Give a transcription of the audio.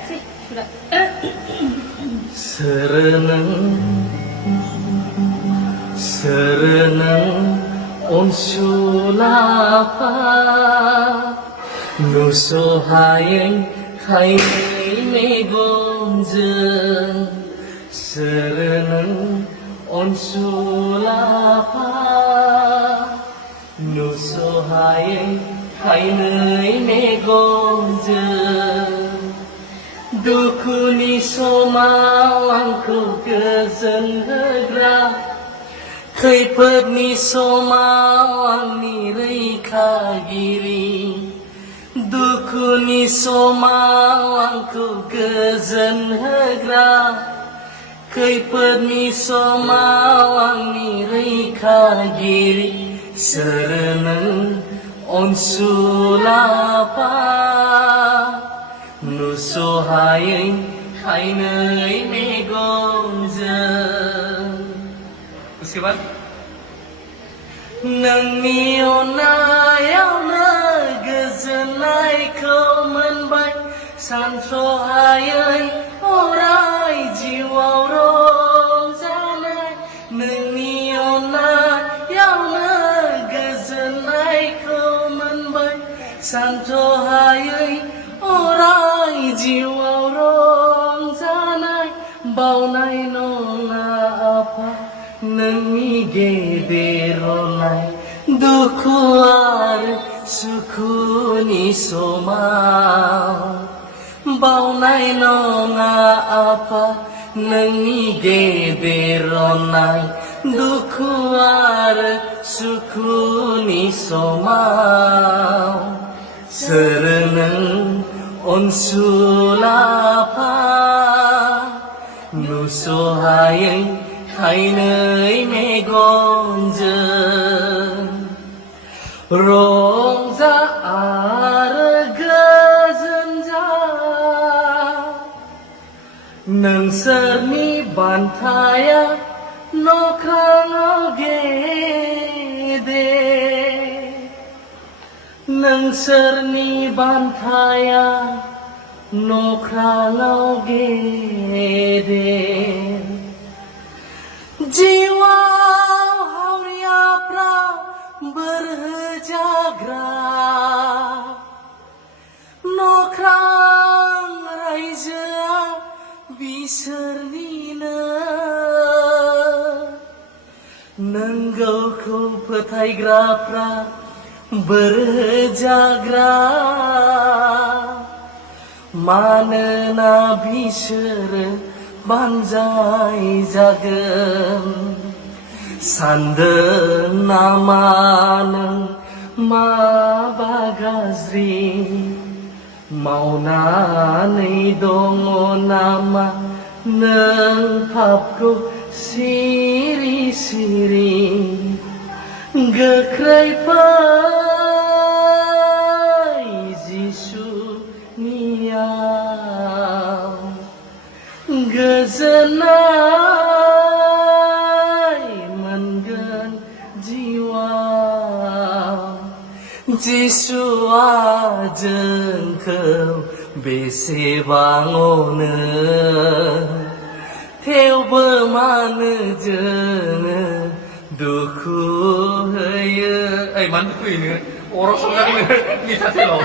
seksi sudah. Serenang onsulapa nusohayeng hai megonjeng serenang onsulapa nusohayeng hai megonjeng dukuni somawangku kezenhegra khैफोदनि समाव आंनि रैखागिरि दुखुनि समाव आंखौ गोजोन होग्रा खैफोदनि समाव आंनि रैखागिरि सोर नों अनसुलाफा नुस'हायै खायनै मेगनजों उसके बाद नोंनि अननायावनो गोजोननायखौ मोनबाय सानस'हायै अराय जिउआव रंजानाय नोंनि अननायावनो गोजोननायखौ मोनबाय सानस'हायै अराय जिउआव रंजानाय बावनाय नङा आफा नोंनि गेदेरनाय दुखु आरो सुखुनि समाव बावनाय नङा आफा नोंनि गेदेरनाय दुखु आरो सुखुनि समाव सोर नों अनसुलाफा नुस'हायै खायनै मेगनजों रंजा आरो गोजोन जा नोंसोरनि बान्थाया नख्राङाव गेदेर नोंसोरनि बान्थाया नख्राङाव गेदेर जिउआव हावरियाफ्रा बोर होजाग्रा नख्रां रायजोआ बिसोरनिनो नंगौखौ फोथायग्राफ्रा बोर होजाग्रा मानोना बिसोरो बानजाय जागोन सानदों नामा नों माबा गाज्रि मावनानै दङ नामा नों पापखौ सिरि सिरि गोख्रै फै जिसुनियाव गोजोननाय मोनगोन जिउआव जिसुआ जोंखौ बेसेबां अनो थेवबो मानो जोङो दुखु होयो मानो दुखु होयो नोङो अराव संनानै नोङो मिथासेल'